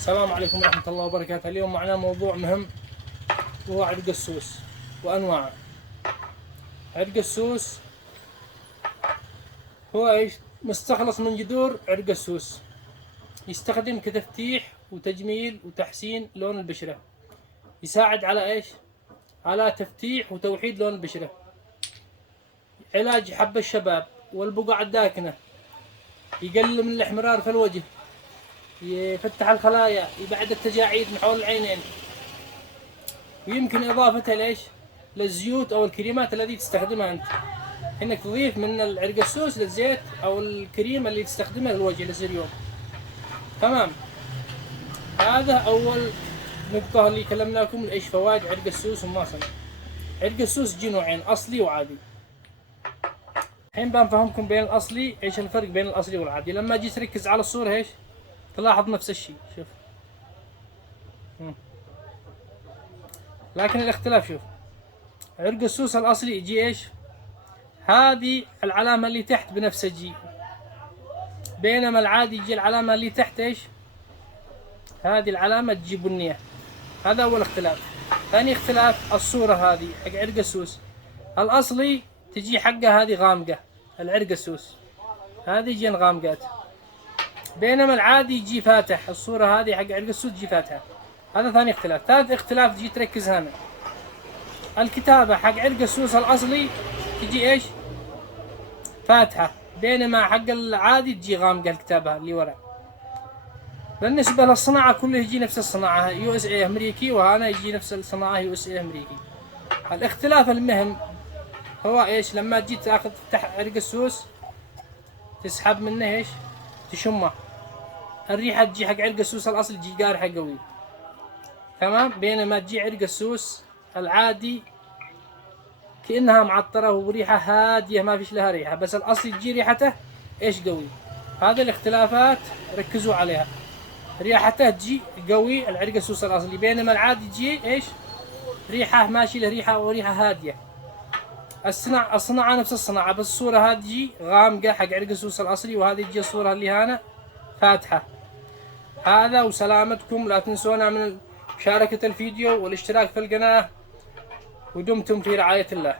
السلام عليكم ورحمة الله وبركاته. اليوم معنا موضوع مهم وهو عرق السوس وأنواعه. عرق السوس هو ايش؟ مستخلص من جذور عرق السوس، يستخدم كتفتيح وتجميل وتحسين لون البشرة، يساعد على ايش؟ على تفتيح وتوحيد لون البشرة، علاج حب الشباب والبقع الداكنة، يقلل من الاحمرار في الوجه، يفتح الخلايا، يبعد التجاعيد من حول العينين، ويمكن إضافته ليش؟ للزيوت أو الكريمات التي تستخدمها أنت. إنك تضيف من العرق السوس للزيت أو الكريم اللي تستخدمه للوجه للزريون. تمام. هذا أول نقطة اللي كلمنا لكم إيش فوائد عرق السوس وما صنع. عرق السوس جي نوعين، أصلي وعادي. الحين بنفهمكم بين الأصلي، إيش الفرق بين الأصلي والعادي. لما جيت تركز على الصورة إيش؟ تلاحظ نفس الشيء، شوف. لكن الاختلاف شوف. عرق السوس الأصلي يجي إيش؟ هذه العلامة اللي تحت بنفسجي، بينما العادي يجي العلامة اللي تحت إيش؟ هذه العلامة تجي بنية. هذا أول اختلاف. ثاني اختلاف الصورة هذه حق عرق السوس. الأصلي تجي حقها هذه غامقة، العرق السوس هذه يجي غامقات، بينما العادي يجي فاتح. الصورة هذه حق عرق السوس تجي فاتحة. هذا ثاني اختلاف. ثالث اختلاف تجي تركز هنا، الكتابة حق عرق السوس الأصلي تجي إيش؟ فاتحة، بينما حق العادي تجي غامقة الكتابة اللي ورا. بالنسبة للصناعة كله يجي نفس الصناعة USA أمريكي، وهنا يجي نفس الصناعة USA أمريكي. الاختلاف المهم هو إيش؟ لما تجي تاخذ تحت عرق السوس تسحب منه إيش؟ تشمه، الريحة تجي حق عرق السوس الأصلي تجي قارحة قوي. تمام. بينما تجي عرق السوس العادي كأنها معطرة وريحة هادية ما فيش لها ريحة، بس الأصل تجي ريحته إيش؟ قوي. هذه الاختلافات ركزوا عليها. ريحته تجي قوي العرق السوس الأصلي، بينما العادي تجي إيش؟ ريحة ماشي له ريحة وريحة هادية. الصناعة نفس الصناعة، بس الصورة هذه تجي غامقة حق عرق السوس الأصلي، وهذه تجي الصورة اللي هنا فاتحة. هذا وسلامتكم. لا تنسونا من مشاركة الفيديو والاشتراك في القناة، ودمتم في رعاية الله.